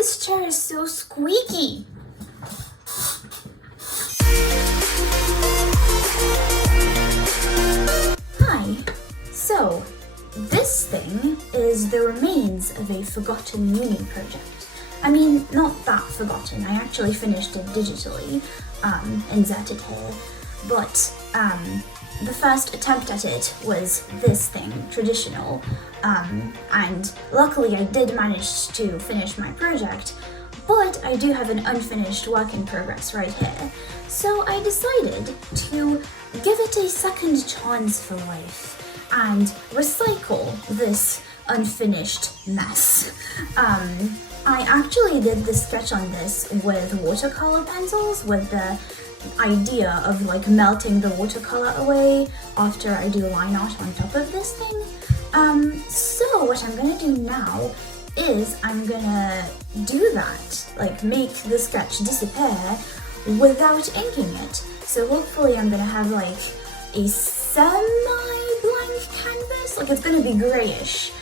This chair is so squeaky. Hi. So, this thing is the remains of a forgotten uni project. I mean, not that forgotten. I actually finished it digitally, inserted here, but the first attempt at it was this thing, traditional, and luckily I did manage to finish my project, but I do have an unfinished work in progress right here. So I decided to give it a second chance for life and recycle this unfinished mess. I actually did the sketch on this with watercolor pencils, with the idea of like melting the watercolor away after I do line art on top of this thing. So what I'm gonna do now is I'm gonna do that, like make the sketch disappear without inking it. So hopefully I'm gonna have like a semi-blank canvas, like it's gonna be grayish,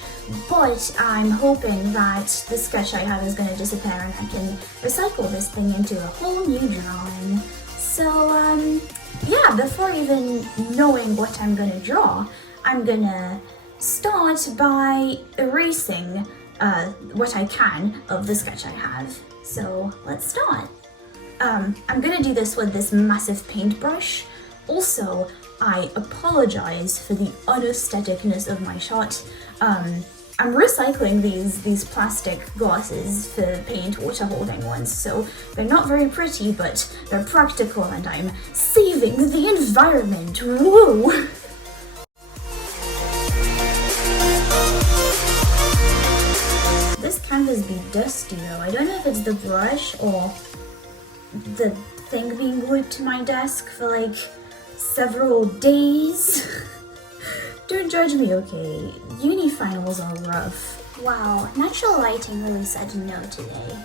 but I'm hoping that the sketch I have is gonna disappear and I can recycle this thing into a whole new drawing. So yeah, before even knowing what I'm gonna draw, I'm gonna start by erasing what I can of the sketch I have. So let's start. I'm gonna do this with this massive paintbrush. Also, I apologize for the unaestheticness of my shot. I'm recycling these plastic glasses for paint, water holding ones, so they're not very pretty, but they're practical and I'm saving the environment. Woo! This canvas be dusty though. I don't know if it's the brush or the thing being glued to my desk for like several days. Don't judge me, okay? Uni finals are rough. Wow, natural lighting really said no today.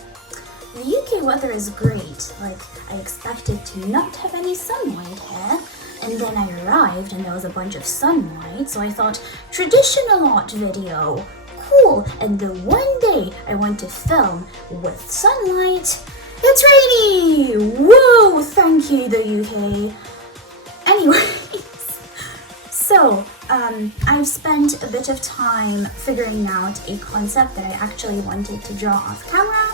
The UK weather is great. Like, I expected to not have any sunlight here, and then I arrived and there was a bunch of sunlight, so I thought, traditional art video, cool. And the one day I want to film with sunlight, it's rainy! Whoa, thank you, the UK. Anyways, so I've spent a bit of time figuring out a concept that I actually wanted to draw off camera.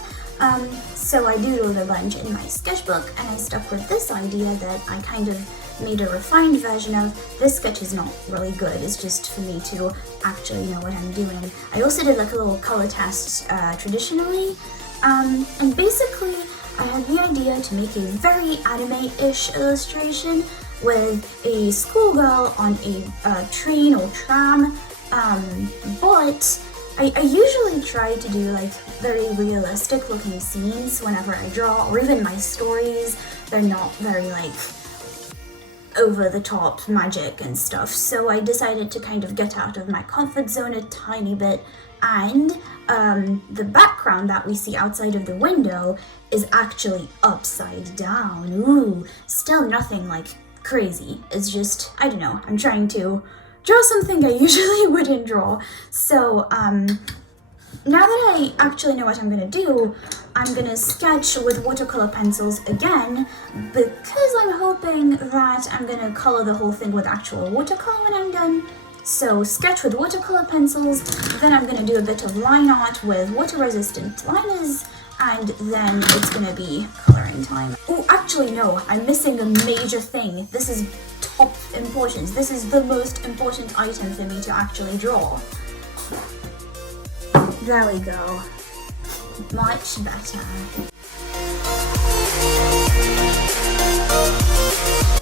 So I doodled a bunch in my sketchbook and I stuck with this idea that I kind of made a refined version of. This sketch is not really good, it's just for me to actually know what I'm doing. I also did like a little color test traditionally, and basically I had the idea to make a very anime-ish illustration with a schoolgirl on a train or tram, but I usually try to do like very realistic looking scenes whenever I draw, or even my stories. They're not very like over the top magic and stuff, so I decided to kind of get out of my comfort zone a tiny bit, and the background that we see outside of the window is actually upside down. Ooh, still nothing like crazy. It's just, I don't know, I'm trying to draw something I usually wouldn't draw. So now that I actually know what I'm gonna do, I'm gonna sketch with watercolor pencils again, because I'm hoping that I'm gonna color the whole thing with actual watercolor when I'm done. So sketch with watercolor pencils, then I'm gonna do a bit of line art with water resistant liners, and then it's gonna be coloring time. Oh, actually no, I'm missing a major thing. This is top importance. This is the most important item for me to actually draw. There we go. Much better.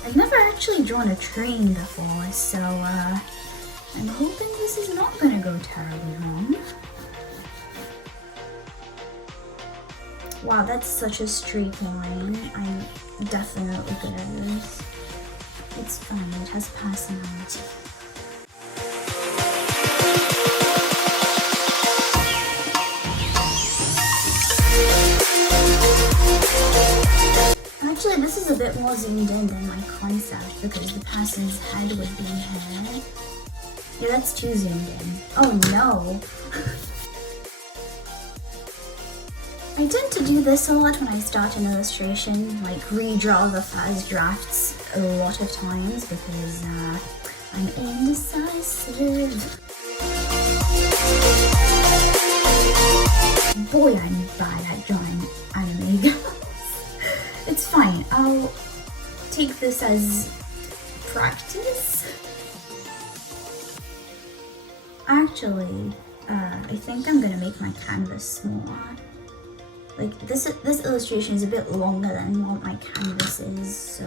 I've never actually drawn a train before, so I'm hoping this is not gonna go terribly wrong. Wow, that's such a streaky line. I'm definitely good at this. It's fine, it has personality. Actually, this is a bit more zoomed in than my concept because the person's head would be in here. Yeah, that's too zoomed in. Oh no! I tend to do this a lot when I start an illustration, like redraw the first drafts a lot of times because I'm indecisive. Boy, I'm bad at drawing anime girls. It's fine, I'll take this as practice. Actually, I think I'm gonna make my canvas smaller. Like this illustration is a bit longer than what my canvas is, so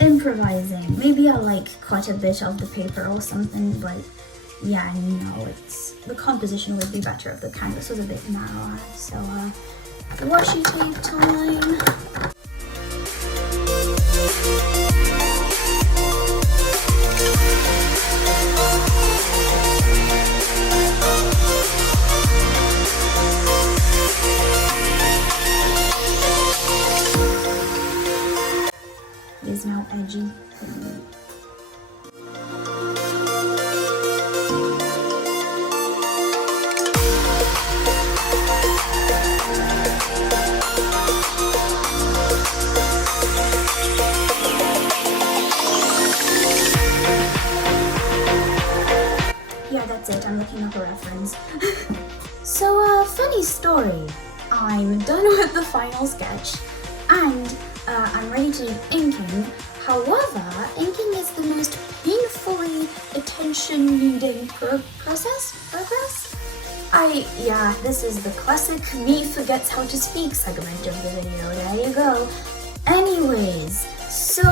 improvising. Maybe I'll like cut a bit of the paper or something, but yeah, no, the composition would be better if the canvas was a bit narrower. So washi tape time. It is now edgy. Yeah, that's it. I'm looking up a reference. So, funny story. I'm done with the final sketch, and I'm ready to do inking. However, inking is the most painfully attention-needing progress? Yeah, this is the classic me forgets how to speak segment of the video. There you go. Anyways, so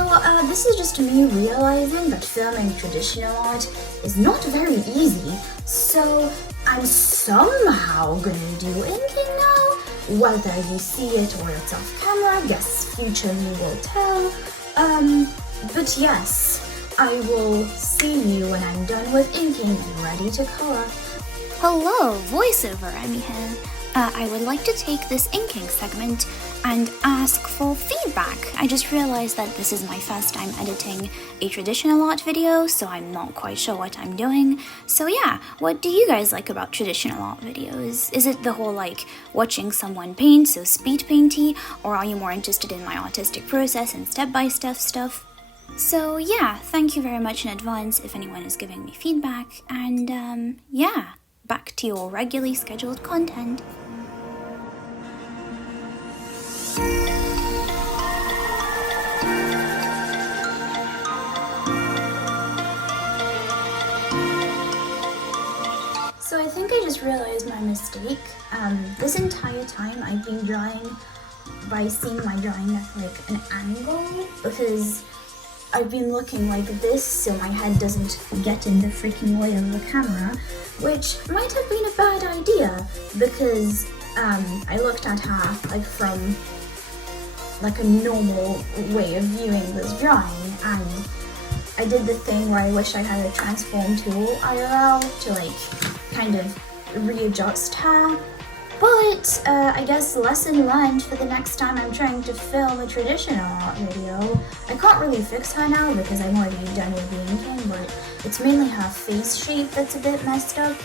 this is just me realizing that filming traditional art is not very easy, so I'm somehow gonna do inking now. Whether you see it or it's off camera, guess future me will tell. But yes, I will see you when I'm done with inking and ready to color. Hello, voiceover Emmy here. I would like to take this inking segment and ask for feedback. I just realized that this is my first time editing a traditional art video, so I'm not quite sure what I'm doing. So yeah, what do you guys like about traditional art videos? Is it the whole like watching someone paint, so speed painty, or are you more interested in my artistic process and step-by-step stuff? So yeah, thank you very much in advance if anyone is giving me feedback, and yeah, back to your regularly scheduled content. So I think I just realized my mistake. This entire time I've been drawing by seeing my drawing at like an angle, because I've been looking like this so my head doesn't get in the freaking way of the camera, which might have been a bad idea because I looked at her like from like a normal way of viewing this drawing, and I did the thing where I wish I had a transform tool IRL to like kind of readjust her. But I guess lesson learned for the next time I'm trying to film a traditional art video. I can't really fix her now because I'm already done with the inking, but it's mainly her face shape that's a bit messed up.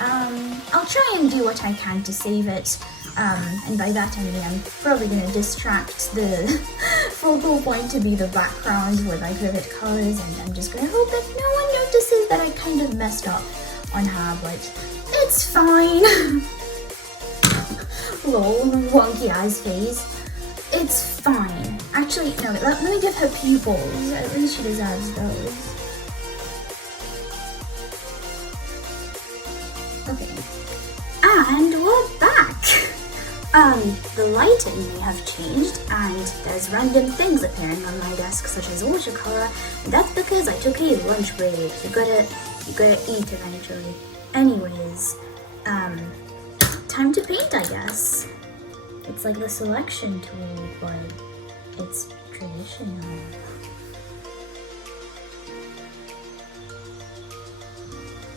I'll try and do what I can to save it, and by that I mean I'm probably going to distract the focal point to be the background with my vivid colors, and I'm just going to hope that no one notices that I kind of messed up on her, but it's fine. Lol, wonky eyes face. It's fine. Actually, no, let me give her pupils. At least she deserves those. Okay. And we're back! The lighting may have changed, and there's random things appearing on my desk, such as watercolour, and that's because I took a lunch break. You gotta eat eventually. Anyways, time to paint, I guess. It's like the selection tool, but it's traditional.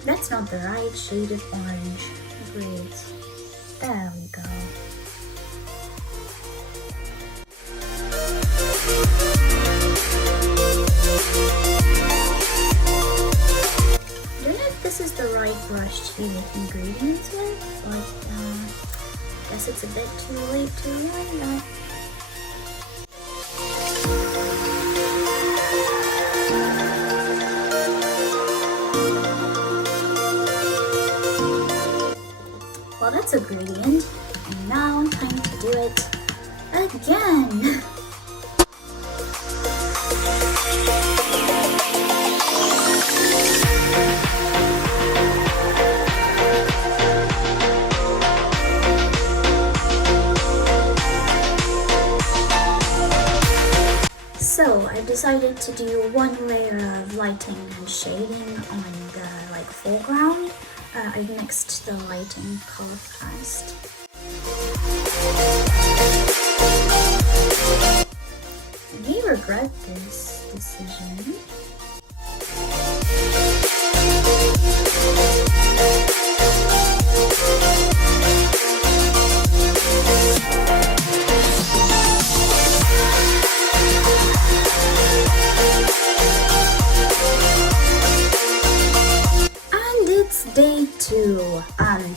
That's not the right shade of orange. Great. There we go. I don't know if this is the right brush to be with ingredients with, but Guess it's a bit too late to learn that. Well, that's a gradient, and now time to do it again. So I've decided to do one layer of lighting and shading on the foreground. I've mixed the lighting color first. I may regret this decision. Day 2.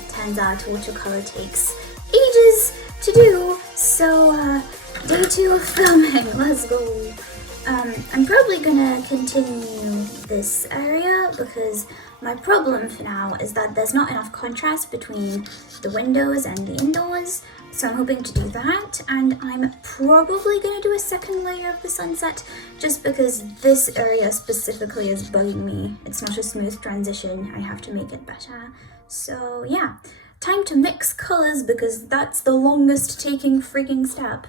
Turns out watercolor takes ages to do, so day 2 of filming, let's go. I'm probably gonna continue this area because my problem for now is that there's not enough contrast between the windows and the indoors, so I'm hoping to do that, and I'm probably gonna do a second layer of the sunset just because this area specifically is bugging me. It's not a smooth transition, I have to make it better. So yeah, time to mix colors because that's the longest taking freaking step.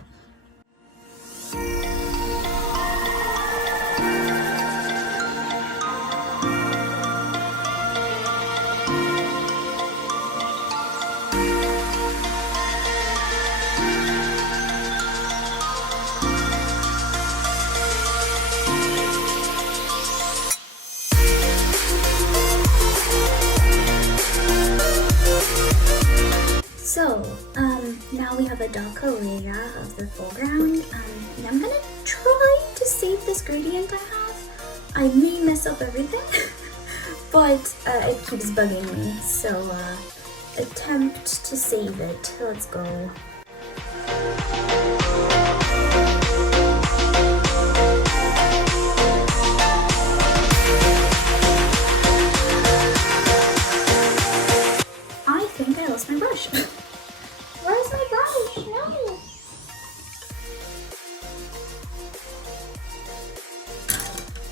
So, now we have a darker layer of the foreground, and I'm gonna try to save this gradient I have. I may mess up everything, but it keeps bugging me, so attempt to save it. Let's go. I think I lost my brush. Where's my brush? No!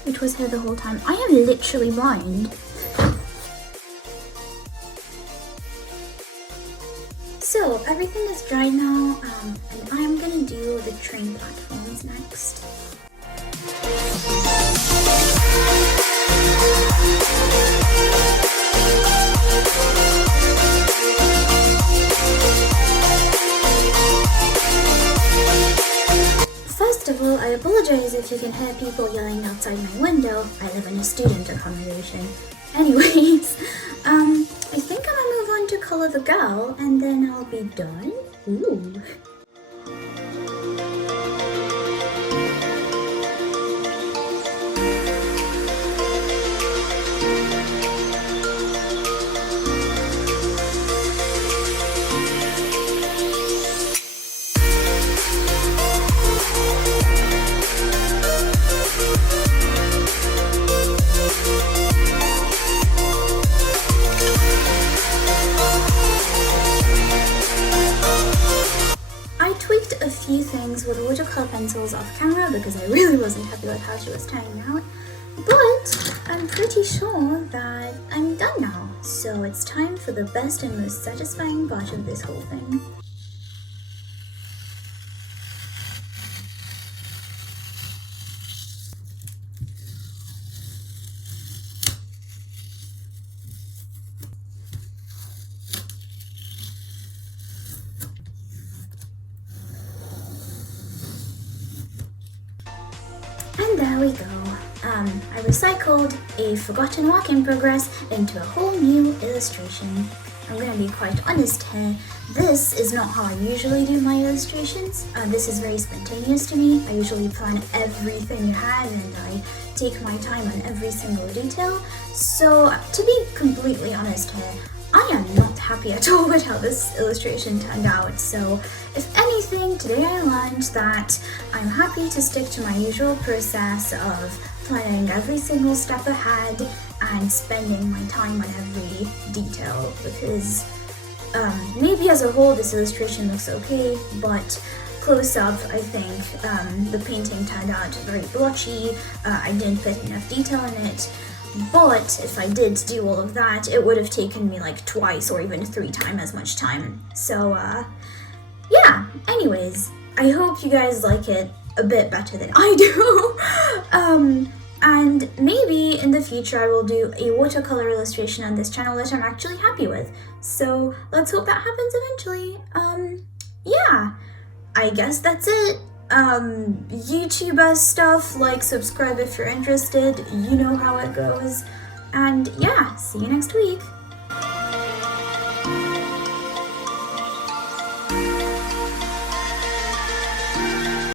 It was here the whole time. I am literally blind. So, everything is dry now, and I'm gonna do the train platforms next. First of all, I apologize if you can hear people yelling outside my window. I live in a student accommodation. Anyways, I think I'm gonna move on to color the girl and then I'll be done. Ooh. Few things with watercolor pencils off camera because I really wasn't happy with how she was turning out, but I'm pretty sure that I'm done now, so it's time for the best and most satisfying part of this whole thing. And there we go. I recycled a forgotten work in progress into a whole new illustration. I'm gonna be quite honest here, this is not how I usually do my illustrations. This is very spontaneous to me. I usually plan everything ahead and I take my time on every single detail. So to be completely honest here, I am not happy at all with how this illustration turned out, so if anything, today I learned that I'm happy to stick to my usual process of planning every single step ahead and spending my time on every detail, because maybe as a whole this illustration looks okay, but close up I think the painting turned out very blotchy. I didn't put enough detail in it, but if I did do all of that, it would have taken me like twice or even 3 times as much time. So yeah, anyways, I hope you guys like it a bit better than I do. And maybe in the future I will do a watercolor illustration on this channel that I'm actually happy with. So let's hope that happens eventually. Yeah, I guess that's it. YouTuber stuff, like, subscribe if you're interested, you know how it goes. And yeah, see you next week.